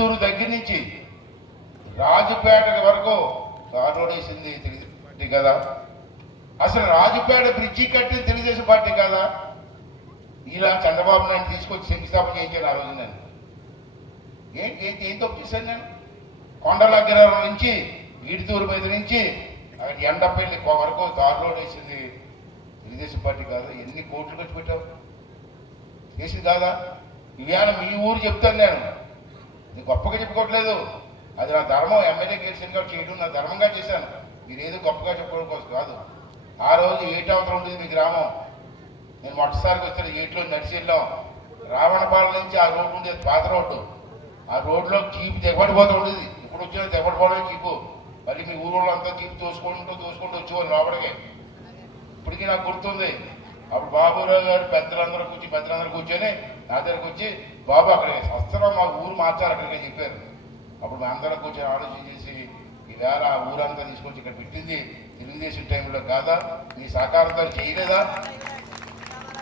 చిత్తూరు దగ్గర నుంచి రాజుపేట వరకు కార్ రోడ్ వేసింది తెలుగుదేశం పార్టీ కదా. అసలు రాజుపేట బ్రిడ్జి కట్టింది తెలుగుదేశం పార్టీ కదా. ఇలా చంద్రబాబు నాయుడు తీసుకొచ్చి శంకుస్థాపన చేయించాను ఆ రోజు నేను ఏంటి ఏంటి ఏం తప్పు నేను? కొండల అగ్రహారం నుంచి ఈడితూరు మీద నుంచి అక్కడ ఎండపల్లి వరకు తార్ వేసింది తెలుగుదేశం పార్టీ కాదు. ఎన్ని కోట్లు ఖర్చు పెట్టావు? చేసింది కాదా? ఇవాళ మీ ఊరు చెప్తాను నేను. నేను గొప్పగా చెప్పుకోవట్లేదు. అది నా ధర్మం. ఎమ్మెల్యే గెలిచిన కాబట్టి చేయడం నా ధర్మంగా చేశాను. మీరు ఏదో గొప్పగా చెప్పుకోవడం కాదు. ఆ రోజు ఏటి అవతల ఉంటుంది మీ గ్రామం. నేను మొట్టసారికి వచ్చిన ఏట్లో నడిచి వెళ్ళాం రావణపాలెం నుంచి ఆ రోడ్డు ఉండేది పాత రోడ్డు. ఆ రోడ్లో జీప్ దిగబడిపోతూ ఉండేది. ఇప్పుడు వచ్చిన దిగబడిపోవడమే జీపు. మళ్ళీ మీ ఊళ్ళో అంతా జీప్ తోసుకుంటూ తోసుకుంటూ వచ్చేవాళ్ళు లోపలికి. ఇప్పటికీ నాకు గుర్తుంది. అప్పుడు బాబురావు గారు పెద్దలందరూ కూర్చి పెద్దలందరూ కూర్చొని నా దగ్గరకు వచ్చి బాబు అక్కడ వస్త్రం మా ఊరు మార్చారు అక్కడికి చెప్పారు. అప్పుడు మేము అందరం కూర్చొని ఆలోచన చేసి ఈవేళ ఆ ఊరంతా తీసుకొచ్చి ఇక్కడ పెట్టింది తెలుగుదేశం టైంలో కాదా? నీ సహకారంతో చేయలేదా?